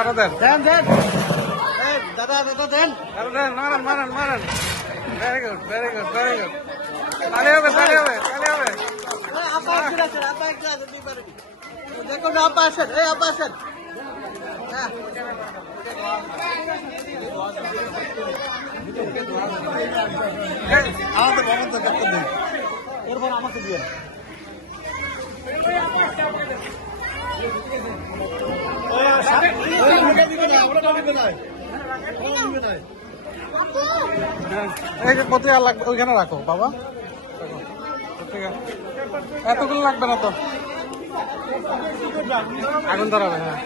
আরো দেন দেন দাদা দাদা দেন আরো দেন মারেন ভেরি গুড তালি হবে আপা একটা আছে তুই পারবি দেখো না আপা আসেন আপা আসেন হ্যাঁ আমাদের বাবা তো দেখতে দেন এরপর আমাকে দিয়ে প্রতি আর লাগবে ওইখানে রাখো বাবা এতগুলো লাগবে না তো আগুন ধরাবে হ্যাঁ